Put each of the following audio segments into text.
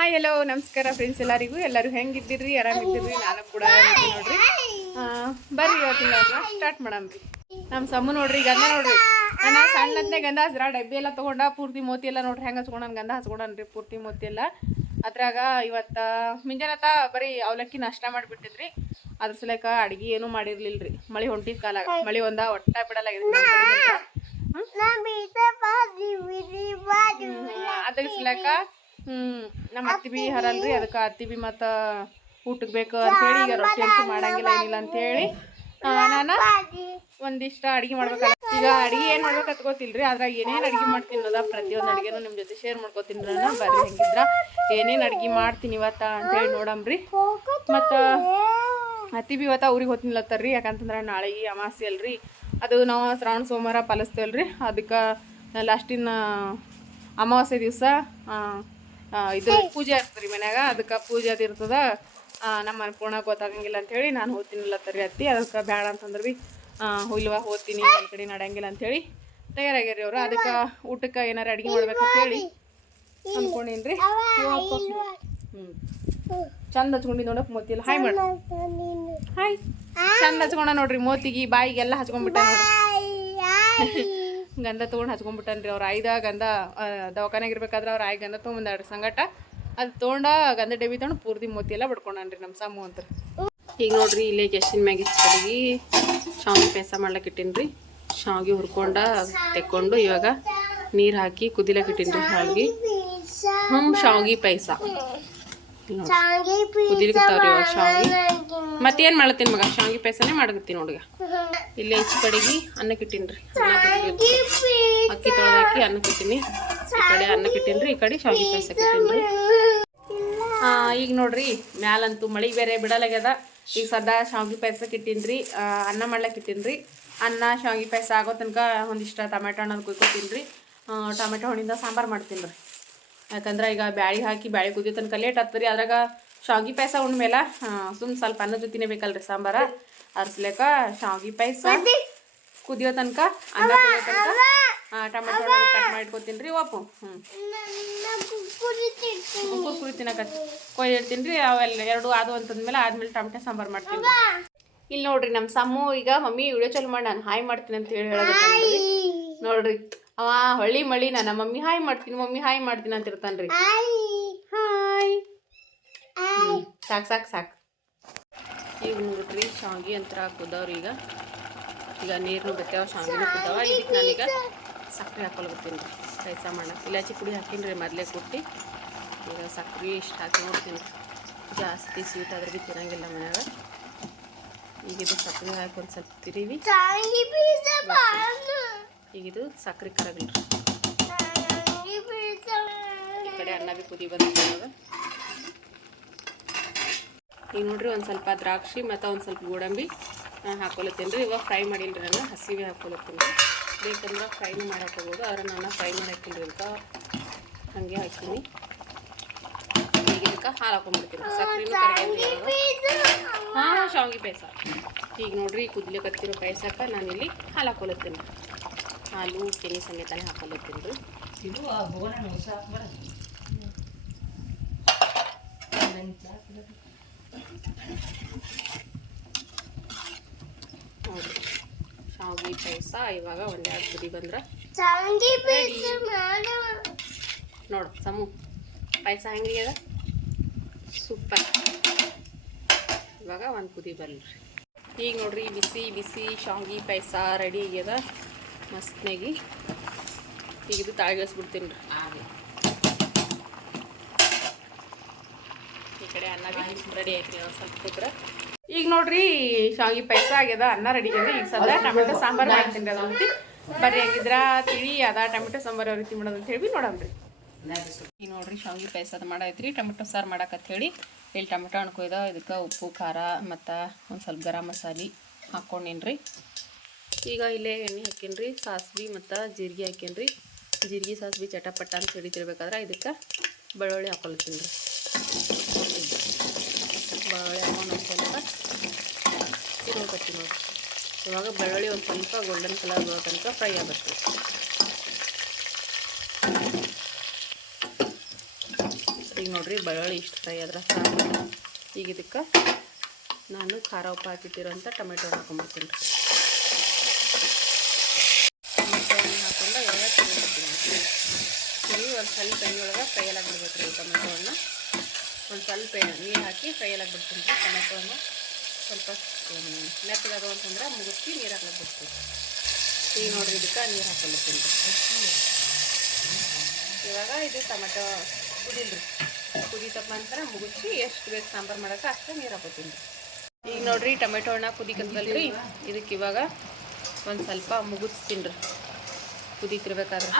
Hi ಎಲ್ಲೋ ನಮಸ್ಕಾರ friends ಎಲ್ಲರಿಗೂ. ಎಲ್ಲರೂ ಹೆಂಗಿದ್ದೀರಿ? ಆರಾಮಿದ್ದೀರಿ ನಾನು ಕೂಡ ನೋಡ್ರಿ. ಬರ್ರಿ ಇವತ್ತಿನ ಸ್ಟಾರ್ಟ್ ಮಾಡಮ್ರಿ ನಮ್ಮ ಸಮ್ಮು ನೋಡ್ರಿ ಗಂಧ ನೋಡ್ರಿ. ನಾನು ಸಣ್ಣದ್ನೇ ಗಂಧ ಹಸ್ರ ಡಬ್ಬಿ ಎಲ್ಲ ತೊಗೊಂಡ ಪೂರ್ತಿ ಮೋತಿ ಎಲ್ಲ ನೋಡ್ರಿ. ಹೆಂಗೆ ಹಚ್ಕೊಂಡನ್ ಗಂಧ ಹಚ್ಕೊಂಡನ್ರಿ ಪೂರ್ತಿ ಮೋತಿ ಎಲ್ಲ. ಅದ್ರಾಗ ಇವತ್ತ ಮುಂಜಾನತ ಬರೀ ಅವಲಕ್ಕಿ ನಾಷ್ಟ ಮಾಡಿಬಿಟ್ಟಿದ್ರಿ. ಅದ್ರ ಸಲಕ ಅಡ್ಗೆ ಏನೂ ಮಾಡಿರ್ಲಿಲ್ರಿ. ಮಳೆ ಹೊಂಟಿದ ಕಾಲ ಮಳೆ ಒಂದ ಒಟ್ಟ ಬಿಡಲಾಗಿದೆ. ಅದ್ರ ಸಲಕ ಹ್ಮ್ ನಮ್ಮ ಅತ್ತಿ ಬಿ ಹರಲ್ರಿ ಅದಕ್ಕೆ ಅತ್ತಿ ಬಿ ಮತ್ತು ಊಟಕ್ಕೆ ಬೇಕು ಅಂತೇಳಿ ಈಗ ರೊಟ್ಟಿ ಅಂತೂ ಮಾಡಂಗಿಲ್ಲ ಏನಿಲ್ಲ ಅಂತೇಳಿ ನಾನು ಒಂದಿಷ್ಟ ಅಡುಗೆ ಮಾಡ್ಬೇಕಲ್ಲ ಈಗ ಅಡಿಗೆ ಏನು ಮಾಡ್ಬೇಕಂತ ಗೊತ್ತಿಲ್ರಿ ಅದ್ರಾಗ ಏನೇನು ಅಡಿಗೆ ಮಾಡ್ತೀನಿ ಅನ್ನೋದ ಪ್ರತಿಯೊಂದು ಅಡುಗೆನೂ ನಿಮ್ಮ ಜೊತೆ ಶೇರ್ ಮಾಡ್ಕೊತೀನಿ ನಾನು ಬರ್ರಿ ಹೆಂಗಿದ್ರ. ಏನೇನು ಅಡಿಗೆ ಮಾಡ್ತೀನಿ ಇವತ್ತ ಅಂತೇಳಿ ನೋಡಮ್ರಿ ಮತ್ತು ಅತ್ತಿ ಬಿ ಇವತ್ತ ಊರಿಗೆ ಹೋಗ್ತಿನ್ಲತ್ತಾರ್ರಿ ಯಾಕಂತಂದ್ರೆ ನಾಳೆ ಅಮಾಸೆ ಅಲ್ರಿ. ಅದು ನಾವು ಶ್ರಾವಣ ಸೋಮವಾರ ಪಾಲಿಸ್ತೇವಲ್ರಿ ಅದಕ್ಕೆ ಲಾಸ್ಟಿನ ಅಮಾವಾಸ್ಯೆ ದಿವಸ ಇದು ಪೂಜೆ ಆಗ್ತದೆ ರೀ ಮನ್ಯಾಗ. ಅದಕ್ಕೆ ಪೂಜೆ ಅದು ಇರ್ತದ. ನಮ್ಮ ಅನ್ಪೂರ್ಣ ಗೊತ್ತಾಗಂಗಿಲ್ಲ ಅಂತೇಳಿ ನಾನು ಹೋಗ್ತೀನಿಲ್ಲತ್ತರಿ ಅತ್ತಿ ಅದಕ್ಕೆ ಬೇಡ ಅಂತಂದ್ರೆ ಬಿ ಹುಲ್ವ ಹೋಗ್ತೀನಿ ಒಂದು ಕಡೆ ನಡೆಯಂಗಿಲ್ಲ ಅಂತೇಳಿ ತಯಾರಾಗ್ಯಾರಿ ಅವರು. ಅದಕ್ಕೆ ಊಟಕ್ಕೆ ಏನಾರು ಅಡುಗೆ ಮಾಡ್ಬೇಕಂತ ಹೇಳಿ ಅನ್ಕೊಂಡೀನಿ ಹ್ಞೂ ಚಂದ ಹಚ್ಕೊಂಡಿದ್ದು ನೋಡಕ್ ಮೋತಿಲ್ಲ ಹಾಯ್ ಮಾಡಿ. ಹಾಯ್. ಚಂದ ಹಚ್ಕೊಂಡ ನೋಡ್ರಿ ಮೋತಿಗೆ. ಬಾಯಿಗೆಲ್ಲ ಹಚ್ಕೊಂಡ್ಬಿಟ್ಟ ನೋಡ್ರಿ. ಗಂಧ ತೊಗೊಂಡು ಹಚ್ಕೊಂಡ್ಬಿಟ್ಟನ್ರಿ. ಅವ್ರ ಆಯ್ದ ಗಂಧ ದವಾಖಾನೆಗೆ ಇರ್ಬೇಕಾದ್ರೆ ಅವ್ರ ಆಯ್ ಗಂಧ ತೊಗೊಂಬಂದಾಡ್ರಿ ಸಂಗಟ ಅದು ತೊಗೊಂಡ ಗಂಧ ಡಬ್ಬಿ ತೊಗೊಂಡು ಪೂರ್ತಿ ಮೋತಿ ಎಲ್ಲ ಬಡ್ಕೊಂಡನ್ರಿ ನಮ್ಮ ಸಾಮು ಅಂತ. ಈಗ ನೋಡ್ರಿ ಇಲ್ಲೇ ಗೆಸ್ಟಿನ ಮ್ಯಾಗ ಕಡೆಗೆ ಶಾವಿಗೆ ಪಾಯಸ ಮಾಡ್ಲಕ್ಕೆ ಇಟ್ಟೀನಿ ಶಾವಿಗೆ ಹುರ್ಕೊಂಡ ತೆಕ್ಕೊಂಡು ಇವಾಗ ನೀರು ಹಾಕಿ ಕುದಿಲಕ್ಕೆ ಇಟ್ಟೀನಿ ಶಾವಿಗೆ ಹ್ಞೂ ಶಾವಿಗೆ ಪಾಯಸ ಕುದಿಲಿಕತ್ತಾವ್ರಿ ಇವಾಗ ಶಾವಿಗೆ ಮತ್ತೇನು ಮಗ? ಶಾವಿಗೆ ಪೇಸನೆ ಮಾಡಕತ್ತೀನಿ ನೋಡ್ಗ. ಇಲ್ಲಿ ಹೆಚ್ಚು ಕಡೆಗೆ ಅನ್ನಕ್ಕೆ ಇಟ್ಟೀನಿ ಅನ್ನ ಕುದಿಲಿಕ್ಕೆ ಅಕ್ಕಿ ತೊಳೆದು ಹಾಕಿ ಅನ್ನಕ್ಕೆ ಇಟ್ಟೀನಿ. ಈ ಕಡೆ ಅನ್ನಕ್ಕೆ ಇಟ್ಟೀನಿ ಈ ಕಡೆ ಶಾವಿಗೆ ಇಟ್ಟೀನಿ ಆ, ಈಗ ನೋಡ್ರಿ ಮ್ಯಾಲಂತೂ ಮಳಿ ಬೇರೆ ಬಿಡಲಾಗ್ಯದ. ಈಗ ಸದಾ ಶಾವಿಗೆ ಪಾಯಸಕ್ಕೆ ಇಟ್ಟೀನ್ರಿ ಅನ್ನ ಮಾಡ್ಲಕ್ಕೆ ಇಟ್ಟಿನ್ರಿ. ಅನ್ನ ಶಾವಿಗೆ ಪಾಯಸ ಆಗೋ ತನಕ ಒಂದಿಷ್ಟು ಟೊಮೆಟೊ ಹಣ್ಣು ಕುಯ್ಕೊತೀನಿ ಟೊಮೆಟೊ ಹಣ್ಣಿಂದ ಸಾಂಬಾರು ಮಾಡ್ತೀನಿ ರೀ ಯಾಕಂದ್ರೆ ಈಗ ಬ್ಯಾಳಿ ಹಾಕಿ ಬ್ಯಾಳಿ ಕುದಿಯೋ ತನಕ ಲೇಟ್ ಆಗ್ತದೆ ಅದ್ರಾಗ ಶಾವಿಗೆ ಪಾಯಸ ಉಣ್ಮೇಲೆ ಸುಮ್ಮನೆ ಸ್ವಲ್ಪ ಅನ್ನ ಜೊತೆನೇ ಬೇಕಲ್ರಿ ಸಾಂಬಾರ. ಅರ್ಸ್ಲೇಕ ಶಾವಿಗೆ ಪಾಯಸ ಕುದಿಯೋ ತನಕ ಅನ್ನ ಕುದಿಯೋ ತನಕ ಟೊಮೆಟೊ ಕಟ್ ಮಾಡಿ ಇಟ್ಕೊತೀನಿ ರೀ ಒಪ್ಪು. ಹ್ಞೂ ಉಪ್ಪು ಕುರಿ ತಿನ್ನಕತ್ತಿ ಕೊಯ್ ಇಡ್ತೀನಿ ರೀ ಅವೆಲ್ಲ ಎರಡು ಆದು ಅಂತಂದ್ಮೇಲೆ ಆದ್ಮೇಲೆ ಟೊಮೆಟೊ ಸಾಂಬಾರು ಮಾಡ್ತೀನಿ ಇಲ್ಲಿ ನೋಡ್ರಿ ನಮ್ಮ ಸಮ್ಮು ಈಗ ಮಮ್ಮಿ ವಿಡಿಯೋ ಚಾಲು ಮಾಡಿ ನಾನು ಹಾಯ್ ಮಾಡ್ತೀನಿ ಅಂತ ಹೇಳಿ ಹೇಳಿ ನೋಡ್ರಿ ಅವ ಹೊಳ್ಳಿ ಮಳಿ ನನ್ನ ಮಮ್ಮಿ ಹಾಯ್ ಮಾಡ್ತೀನಿ ಮಮ್ಮಿ ಹಾಯ್ ಮಾಡ್ತೀನಿ ಅಂತ ಇರ್ತಾನ್ರಿ. ಹಾಯ್ ಸಾಕು ಸಾಕು ಸಾಕು. ಈಗ ನೋಡ್ರಿ ಶಾವಿಗೆ ಅಂತ ಕುದವ್ರಿ ಈಗ. ಈಗ ನೀರು ಬರ್ತಾವ ಶಾವಿಗೆ ಕುದ್ದಾವ ಇದಕ್ಕೆ ನಾನೀಗ ಸಕ್ಕರೆ ಹಾಕೊಳ್ಬತ್ತೀನಿ ರೀ ಮಾಡ ಮಾಡಕ್ಕೆ ಇಲಾಚಿ ಪುಡಿ ಹಾಕಿನ್ರಿ ರೀ ಮೊದಲೇ ಕುಟ್ಟಿ. ಈಗ ಸಕ್ಕರೆ ಇಷ್ಟು ಹಾಕಿ ನೋಡ್ತೀನಿ. ಜಾಸ್ತಿ ಸ್ವೀಟ್ ಆದ್ರೆ ಭೀ ತಿನ್ನಂಗಿಲ್ಲ ಮನ್ಯಾಗ. ಈಗ ಇದು ಸಕ್ಕರೆ ಹಾಕಿ ಒಂದು ಸ್ವಲ್ಪ ತಿರಿವಿ. ಈಗ ಇದು ಸಕ್ಕರೆ ಈ ಕಡೆ ಅನ್ನ ಭೀ ಕುದಿ ಬಂದಿದೆ ಈಗ ನೋಡ್ರಿ ಒಂದು ಸ್ವಲ್ಪ ದ್ರಾಕ್ಷಿ ಮತ್ತು ಒಂದು ಸ್ವಲ್ಪ ಗೋಡಂಬಿ ಹಾಕೊಳತ್ತೀನಿ ರೀ ಇವಾಗ ಫ್ರೈ ಮಾಡಿಲ್ಲ ರೀ ನಾನು ಹಸಿವೆ ಹಾಕೊಳತ್ತೀನಿ ಬೇಕಂದ್ರೆ ಫ್ರೈನು ಮಾಡಾಕೋಬೋದು ಆದ್ರೆ ನಾನು ಫ್ರೈ ಮಾಡಾಕಿಲ್ಲ ರೀ ಅಂತ ಹಾಗೆ ಹಾಕ್ತೀನಿ. ಈಗ ಇದಕ್ಕೆ ಹಾಲು ಹಾಕೊಂಡ್ಬಿಡ್ತೀನಿ. ಸಕ್ಕರೆನೂ ಕರಗೈತಿ ಹಾಂ, ಶಾವಿಗೆ ಪಾಯಸ. ಈಗ ನೋಡ್ರಿ ಕುದ್ಲಿಕತ್ತಿರೋ ಪಾಯಸಕ್ಕೆ ನಾನಿಲ್ಲಿ ಹಾಲು ಹಾಕೊಲತ್ತೀನಿ. ಹಾಲು ಕೆನೆ ಸಮೇತನೇ ಹಾಕೊಲತ್ತೀನಿ ನೋಡ್ರಿ ಶಾವಿಗೆ ಪಾಯಸ ಇವಾಗ ಒಂದೆರಡು ಕುದಿ ಬಂದ್ರೆ. ನೋಡು ಸಮು ಪಾಯಸ ಹೆಂಗಿದೆ? ಸೂಪರ್. ಇವಾಗ ಒಂದು ಕುದಿ ಬಂದ್ರಿ ಈಗ ನೋಡ್ರಿ ಬಿಸಿ ಬಿಸಿ ಶಾವಿಗೆ ಪಾಯಸ ರೆಡಿ ಆಗ್ಯದ. ಮಸ್ತ್ನಾಗಿ ಈಗ ಇದು ತಾಳಿಸ್ಬಿಡ್ತೀನಿ ರೀ ಈ ಕಡೆ ಅನ್ನ ರೆಡಿ ಆಯ್ತು ಒಂದು ಸ್ವಲ್ಪ ಕುದ್ರೆ ಈಗ ನೋಡ್ರಿ ಶಾವಿಗೆ ಪಾಯಸ ಆಗ್ಯದ ಅನ್ನ ರೆಡಿ ಆಗ್ಯದ ಈಗ ಸದ್ಯ ಟೊಮೆಟೊ ಸಾಂಬಾರು ಮಾಡ್ತೀನಿ ರೀ ಅದಂತಿ ಬರ್ರಿ ಹೆಂಗಿದ್ರ ತಿಳಿ ಅದ ಟೊಮೆಟೊ ಸಾಂಬಾರು ಯಾವ ರೀತಿ ಮಾಡೋದು ಅಂತ ಹೇಳಿ ನೋಡಮ್ರಿ ಈಗ ನೋಡ್ರಿ ಶಾವಿಗೆ ಪಾಯಸ ಅದು ಮಾಡೈತ್ರಿ ಟೊಮೆಟೊ ಸಾರು ಮಾಡಕತ್ತ ಹೇಳಿ. ಇಲ್ಲಿ ಟೊಮೆಟೊ ಹಣ್ಕೊಯ್ದ ಇದಕ್ಕೆ ಉಪ್ಪು ಖಾರ ಮತ್ತು ಒಂದು ಸ್ವಲ್ಪ ಗರಂ ಮಸಾಲೆ ಹಾಕ್ಕೊಂಡೀನಿ ಈಗ ಇಲ್ಲೇ ಎಣ್ಣೆ ಹಾಕೇನ್ರಿ ಸಾಸ್ವಿ ಮತ್ತು ಜೀರಿಗೆ ಹಾಕೇನ್ರಿ ಜೀರಿಗೆ, ಸಾಸ್ವಿ ಚಟಪಟ ಅಂತ ಹಿಡಿತಿರ್ಬೇಕಾದ್ರೆ ಇದಕ್ಕೆ ಬೆಳ್ಳುಳ್ಳಿ ಹಾಕೊಳ್ತೀನಿ ರೀ. ಬೆಳ್ಳುಳ್ಳಿ ಹಾಕೊಂಡು ಒಂದು ಸ್ವಲ್ಪ ನೋಡಿ ಇವಾಗ ಬೆಳ್ಳುಳ್ಳಿ ಒಂದು ಸ್ವಲ್ಪ ಗೋಲ್ಡನ್ ಕಲರ್ ಬರೋ ತನಕ ಫ್ರೈ ಆಗುತ್ತೆ ಈಗ ನೋಡಿರಿ ಬೆಳ್ಳುಳ್ಳಿ ಇಷ್ಟು ಫ್ರೈ ಆದ್ರೆ ಈಗ ಇದಕ್ಕೆ ನಾನು ಖಾರ ಉಪ್ಪು ಹಾಕಿಟ್ಟಿರೋಂಥ ಟೊಮೆಟೊ ಹಾಕೊಂಡ್ಬಿಡ್ತೀನಿ ರೀ ಟೊಮೆಟೊ ಹಾಕೊಂಡು ಇವಾಗ ತಿರುಗಿಸ್ತೀನಿ ತಿರುಗಿ ಒಂದು ಸ್ವಲ್ಪ ಎಣ್ಣೆ ಒಳಗೆ ಫ್ರೈ ಎಲ್ಲ ಬಿಡ್ಬೇಕು ರೀ ಟೊಮೆಟೋವನ್ನು. ಒಂದು ಸ್ವಲ್ಪ ನೀರು ಹಾಕಿ ಫ್ರೈ ಎಲ್ಲ ಬಿಡ್ತೀನಿ ರೀ ಟೊಮೆಟೋವನ್ನು. ಸ್ವಲ್ಪ ಮೆತ್ತಗದು ಅಂತಂದ್ರೆ ಮುಗಿಸಿ ನೀರು ಹಾಕ್ಲಕ್ಕೆ ಬಿಡ್ತೀವಿ ಈಗ ನೋಡ್ರಿ ಇದಕ್ಕೆ ನೀರು ಹಾಕೊಳ್ತೀನಿ ಇವಾಗ ಇದು ಟೊಮೆಟೊ ಕುದಿಲ್ರಿ ಕುದಿತಪ್ಪ ನಂತರ ಮುಗಿಸಿ ಎಷ್ಟು ಬೇಕು ಸಾಂಬಾರು ಮಾಡೋಕೆ ಅಷ್ಟು ನೀರು ಹಾಕೋತೀನಿ ಈಗ ನೋಡ್ರಿ ಟೊಮೆಟೊ ಹಣ್ಣ ಕುದಿಕಲ್ರಿ ಇದಕ್ಕೆ ಇವಾಗ ಒಂದು ಸ್ವಲ್ಪ ಮುಗಿಸ್ತೀನಿ ರೀ. ಕುದೀತಿರ್ಬೇಕಾದ್ರೆ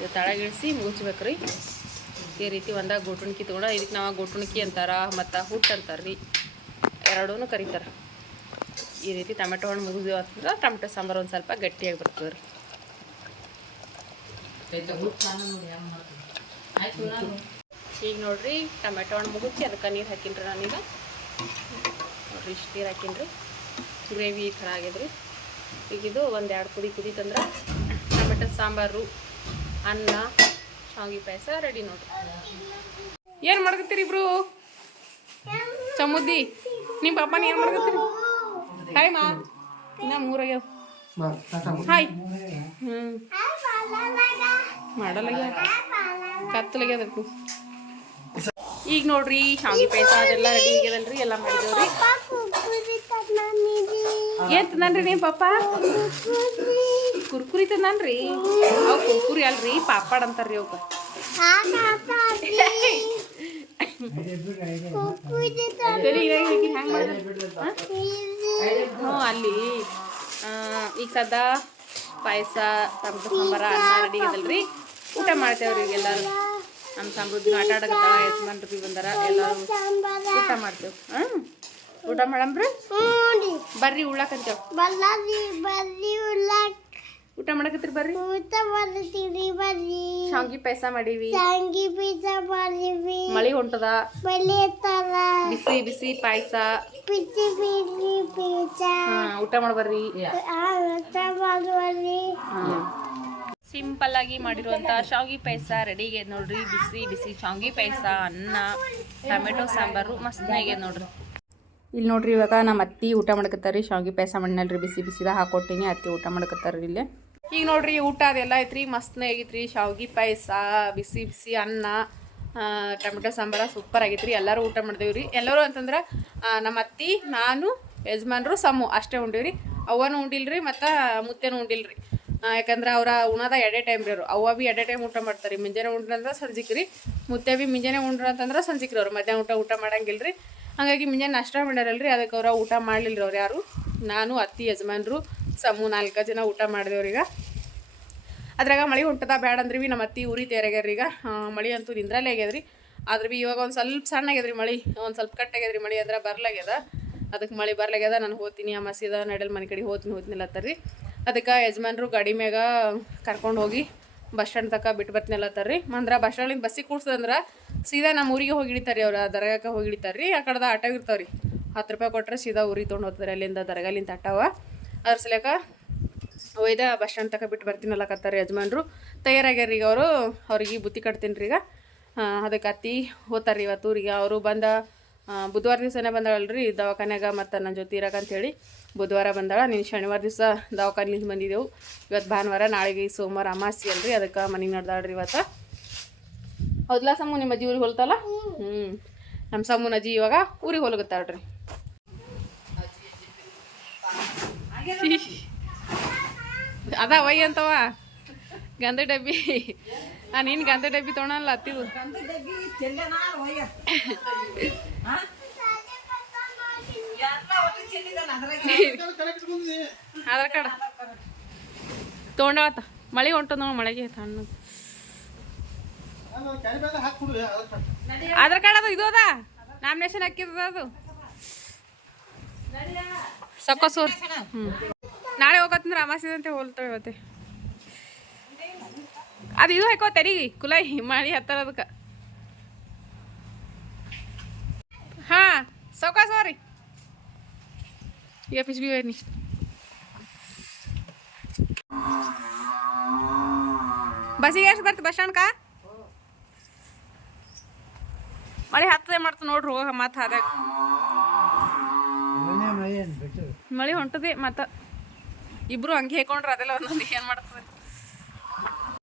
ಇದು ತಳಗಿಳಿಸಿ ಮುಗಿಸ್ಬೇಕು ರೀ ಈ ರೀತಿ ಒಂದಾಗ ಗೋಟುಣಿಕಿ ತೊಗೊಂಡು ಇದಕ್ಕೆ ನಾವು ಗೋಟುಣಿಕಿ ಅಂತಾರ ಮತ್ತು ಹುಟ್ಟು ಅಂತಾರೆ ರೀ ಎರಡೂ ಕರೀತಾರೆ. ಈ ರೀತಿ ಟೊಮೆಟೊ ಹಣ್ಣು ಮುಗಿದು ಅಂತಂದ್ರೆ ಟೊಮೆಟೊ ಸಾಂಬಾರು ಒಂದು ಸ್ವಲ್ಪ ಗಟ್ಟಿಯಾಗಿ ಬರ್ತದೆ ರೀ ಈಗ ನೋಡ್ರಿ ಟೊಮೆಟೊ ಹಣ್ಣು ಮುಗಿಸಿ ಅದಕ್ಕೆ ನೀರು ಹಾಕಿನ್ರಿ ನಾನೀಗ ನೋಡ್ರಿ ಇಷ್ಟು ನೀರು ಹಾಕಿನ್ರಿ. ಗ್ರೇವಿ ಈ ಥರ ಆಗ್ಯದ್ರಿ ಈಗ ಇದು ಒಂದು ಎರಡು ಕುದಿ ಕುದೀತಂದ್ರೆ ಟೊಮೆಟೊ ಸಾಂಬಾರು ಅನ್ನ ಶಾವಿಗೆ ಪಾಯಸ ರೆಡಿ ನೋಡ್ರಿ ಏನು ಮಾಡ್ಕತ್ತೀರಿ ಇಬ್ರು? ಚಮುದ್ದಿ ನಿಮ್ಮ ಪಾಪನ ಏನು ಮಾಡ್ಕತ್ತೀರಿ? ಹಾಯ್ ಮಾ. ಇನ್ನ ಮೂರಾಗ್ಯಾವ ಹಾಯ್ ಹ್ಞೂ ಮಾಡಲ್ಲ ಕತ್ತಲಾಗ್ಯದ ಈಗ ನೋಡ್ರಿ ಶಾವಿಗೆ ಪಾಯಸ ಅದೆಲ್ಲ ರೆಡಿ ಆಗ್ಯದಲ್ರಿ ಎಲ್ಲ ಮಾಡಿದೇವ್ರಿ. ಏನ್ ತಂದನ್ರಿ ನಿಮ್ಮ ಪಾಪ? ಕುರ್ಕುರಿ ತಂದನ್ರಿ ಅವು ಕುರ್ಕುರಿ ಅಲ್ರಿ ಪಾಪಾಡ್ ಅಂತಾರ್ರಿ ಅವಕ್ಕ ಹ್ಞೂ ಅಲ್ಲಿ ಈಗ ಸದ ಪಾಯಸ ಟೊಮೆಟೊ ಸಾಂಬಾರ ಅನ್ನ ರೆಡಿ ಊಟ ಮಾಡ್ತೇವ್ರಿ ಈಗ ಎಲ್ಲಾರು. ನಮ್ಮ ಸಮೃದ್ಧಿ ಆಟ ಆಡಕತ್ತಾಳ ಯಜಮಾನ್ರು ಬಿ ಬಂದಾರ ಎಲ್ಲಾರು ಊಟ ಮಾಡ್ತೇವ್. ಹ್ಞೂ ಊಟ ಮಾಡಮ್ರಿ? ಬರ್ರಿ ಉಳ್ಳಾಕಂತೇವ್ ಬರ್ರಿ ಉಳ್ಳಾಕ್. ಊಟ ಮಾಡಕತ್ರಿ ಬರ್ರಿ. ಊಟ ಮಾಡ್ತೀವಿ ಬರ್ರಿ. ಶಾವ್ಗಿ ಪಾಯಸ ಮಾಡೀವಿ. ಶಾಂಗಿ ಬೀಜ ಮಾಡಿವಿ. ಮಳಿ ಹೊಂಟದ. ಬೆಳೆತಾರ ಬಿಸಿ ಬಿಸಿ ಪಾಯಸ. ಬಿಸಿ ಬಿಸಿ ಬೀಜ ಊಟ ಮಾಡ್ಬರ್ರಿ ಆ, ಊಟ ಬರ್ರಿ. ಸಿಂಪಲ್ ಆಗಿ ಮಾಡಿರುವಂತ ಶಾವ್ಗಿ ಪಾಯಸ ರೆಡಿ ಆಗ್ಯದ ನೋಡ್ರಿ. ಬಿಸಿ ಬಿಸಿ ಶಾವ್ಗಿ ಪಾಯಸ ಅನ್ನ ಟೊಮೆಟೊ ಸಾಂಬಾರು ಮಸ್ತ್ ಆಗ್ಯದ ನೋಡ್ರಿ. ಇಲ್ಲಿ ನೋಡ್ರಿ ಇವಾಗ ನಮ್ಮ ಅತ್ತಿ ಊಟ ಮಾಡಕತ್ತರಿ. ಶಾವ್ಗಿ ಪಾಯಸ ಮಾಡಿನಲ್ರಿ. ಬಿಸಿ ಬಿಸಿದಾಗ ಹಾಕೊಟ್ಟಿನಿ. ಅತ್ತಿ ಊಟ ಮಾಡ್ಕತ್ತಾರ್ರಿ ಇಲ್ಲಿ. ಈಗ ನೋಡ್ರಿ ಊಟ ಅದೆಲ್ಲ ಐತ್ರಿ, ಮಸ್ತ್ನೇ ಆಗೈತ್ರಿ. ಶಾವ್ಗಿ ಪಾಯಸ, ಬಿಸಿ ಬಿಸಿ ಅನ್ನ ಟೊಮೆಟೊ ಸಾಂಬಾರ ಸೂಪರ್ ಆಗೈತ್ರಿ. ಎಲ್ಲರೂ ಊಟ ಮಾಡಿದೇವ್ರಿ ಎಲ್ಲರೂ ಅಂತಂದ್ರೆ ನಮ್ಮ ಅತ್ತಿ, ನಾನು, ಯಜಮಾನ್ರು, ಸಮು ಅಷ್ಟೇ ಉಂಡಿವ್ರಿ. ಅವ್ವನೂ ಉಂಡಿಲ್ರಿ ಮತ್ತು ಮುತ್ತೆನೂ ಉಂಡಿಲ್ರಿ. ಯಾಕಂದ್ರೆ ಅವರ ಉಣದ ಎರಡೇ ಟೈಮ್ ರೀ ಅವರು. ಅವ್ವ ಬಿ ಎರಡೇ ಟೈಮ್ ಊಟ ಮಾಡ್ತಾರೆ. ಮುಂಜಾನೆ ಉಂಡ್ರಂದ್ರೆ ಸಂಜಿಕ್ ರೀ. ಮುತ್ತೆ ಬಿ ಮುಂಜಾನೆ ಉಂಡ್ರ ಅಂತಂದ್ರೆ ಸಂಜಿಕ್ ರೀ ಅವ್ರು. ಮಧ್ಯಾಹ್ನ ಊಟ ಊಟ ಮಾಡಂಗಿಲ್ಲ ರೀ ಹಾಗಾಗಿ ಮುಂಜಾನೆ ನಾಷ್ಟ ಮಾಡ್ಯಾರಲ್ರಿ. ಅದಕ್ಕೆ ಅವ್ರ ಊಟ ಮಾಡಲಿಲ್ಲ ಅವ್ರು ಯಾರು. ನಾನು, ಅತ್ತಿ, ಯಜಮಾನ್ರು. ಸಮು ನಾಲ್ಕು ಜನ ಊಟ ಮಾಡಿದೆವ್ರೀಗ ಅದ್ರಾಗ ಮಳೆ ಹೊಂಟದ ಬ್ಯಾಡ ಅಂದ್ರಿ ನಮ್ಮ ಅತ್ತಿ ಊರಿ ತೇರಾಗ್ಯಾರ ಈಗ. ಆ, ಮಳೆ ಅಂತೂ ನಿಂದ್ರಲ್ಲೇ ಆಗ್ಯದ್ರಿ ಆದ್ರೆ ಬಿ ಇವಾಗ ಒಂದು ಸ್ವಲ್ಪ ಸಣ್ಣ ಆಗ್ಯದ್ರಿ ಮಳೆ. ಒಂದು ಸ್ವಲ್ಪ ಕಟ್ ಆಗ್ಯದ್ರಿ ಮಳೆ. ಅಂದ್ರೆ ಬರ್ಲಾಗ್ಯದ. ಅದಕ್ಕೆ ಮಳೆ ಬರ್ಲಾಗ್ಯದ. ನಾನು ಹೋಗ್ತೀನಿ ಆ ಮಸೀದ ನಡೆಲ್ ಮನೆ ಕಡೆ ಹೋಗ್ತೀನಿ ಹೋಗ್ತೀನಿಲ್ಲತ್ತಾರ್ರಿ ಅದಕ್ಕೆ ಯಜಮಾನ್ರು ಗಾಡಿ ಮ್ಯಾಗ ಕರ್ಕೊಂಡು ಹೋಗಿ ಬಸ್ ಸ್ಟ್ಯಾಂಡ್ ತಕ ಬಿಟ್ಟು ಬರ್ತೀನಿ ಅಲ್ಲತ್ತಾರ್ರಿ ಅಂದ್ರೆ ಬಸ್ ಸ್ಟ್ಯಾಂಡಿಂದ ಬಸ್ಸಿಗೆ ಕೂಡ್ಸದಂದ್ರೆ ಸೀದಾ ನಮ್ಮ ಊರಿಗೆ ಹೋಗಿ ಇಳಿತಾರೆ ಅವ್ರು. ದರ್ಗಾಕ್ಕೆ ಹೋಗಿ ಇಳಿತಾರ್ರಿ ಆ ಕಡೆದ ಆಟೋ ಇರ್ತಾವ್ರಿ ಹತ್ತು ರೂಪಾಯಿ ಕೊಟ್ಟರೆ ಸೀದಾ ಊರಿಗೆ ತೊಗೊಂಡು ಹೋಗ್ತಾರೆ ಅಲ್ಲಿಂದ ದರ್ಗಾಲಿಂದ ಆಟವ. ಅದ್ರ ಸಲಕ ಒಯ್ದ ಬಸ್ ಸ್ಟ್ಯಾಂಡ್ ತಕ ಬಿಟ್ಟು ಬರ್ತೀನಲ್ಲ ಕತ್ತಾರೆ ಯಜಮಾನ್ರು. ತಯಾರಾಗ್ಯಾರ ಈಗ ಅವರು. ಅವ್ರಿಗೆ ಬುತ್ತಿ ಕಟ್ತೀನಿ ರೀ ಈಗ ಅದಕ್ಕೆ ಅತ್ತಿ ಹೋಗ್ತಾರೆ ಇವತ್ತು ಊರಿಗೆ. ಅವರು ಬಂದ ಬುಧವಾರ ದಿವಸನೇ ಬಂದಾಳಲ್ರಿ ದವಾಖಾನೆಗೆ ಮತ್ತು ನನ್ನ ಜೊತೆ ಇರಕಂತೇಳಿ ಬುಧವಾರ ಬಂದಾಳ, ನೀನು ಶನಿವಾರ ದಿವಸ ದವಾಖಾನಿಲಿಂದ ಬಂದಿದ್ದೆವು ಇವತ್ತು ಭಾನುವಾರ, ನಾಳೆಗೆ, ಸೋಮವಾರ ಅಮಾಸಿ ಅಲ್ರಿ, ಅದಕ್ಕೆ ಮನೆಗೆ ರೀ ಇವತ್ತು. ಹೌದಲ್ಲ ಸಮು ನಿಮ್ಮ ಅಜ್ಜಿ ಊರಿಗೆ ಹೊಲ್ತಲ್ಲ ಹ್ಞೂ ನಮ್ಮ ಸಮೂನ ಅಜ್ಜಿ ಇವಾಗ ಊರಿಗೆ ಹೊಲಗತ್ತಾಳ್ರಿ. ಅದ ವೈ ಅಂತವ? ಗಂಧ ಡಬ್ಬಿ. ಆ ನೀನು ಗಂಧ ಡಬ್ಬಿ ತೊಗೊಳಲ್ಲ ಹತ್ತಿದು ಆಧಾರ್ ಕಾರ್ಡ್. ತೊಗೊಂಡವತ್ತ ಮಳೆ ಹೊಂಟದ ಮಳೆಗೆ ತಣ್ಣದು ಆಧಾರ್ ಕಾರ್ಡ್. ಅದು ಇದು ಅದ? ನಾಮಿನೇಷನ್ ಹಾಕಿದ ಅದು? ಸೊಕ್ಕಸೂರ್ ಹ್ಞೂ ನಾಳೆ ಹೋಗತ್ತಂದ್ರೆ ಅಮಾಸಿದೆ ಅಂತ ಹೋಲ್ತೇವೆ ಇವತ್ತೆ ಅದು ಇದು ಹಾಕೋ ತೆರಿಗೆ ಕುಲೈ ಮಾಡಿ ಹತ್ತಾರ ಅದಕ್ಕೆ ಹಾಂ ಸೌಕಾಸ ರೀ ಈಗ ಪಿಸ್ ಬಿ ಬನ್ನಿ ಬಸ್ಸಿಗೆ ಎಷ್ಟು ಬರ್ತು ಬಸ್ ಸ್ಟ್ಯಾಂಡ್ಕ ಮಳೆ ಹತ್ತದೆ ಮಾಡ್ತು ನೋಡ್ರಿ ಹೋಗ ಮತ್ತೆ ಹಾದ್ಯಾಗ ಮಳೆ ಹೊಂಟದೆ ಮತ್ತ. ಇಬ್ರು ಹಂಗೆ ಹೇಕೊಂಡ್ರೆ ಅದೆಲ್ಲ ಒಂದೊಂದು ಏನು ಮಾಡ್ತದೆ?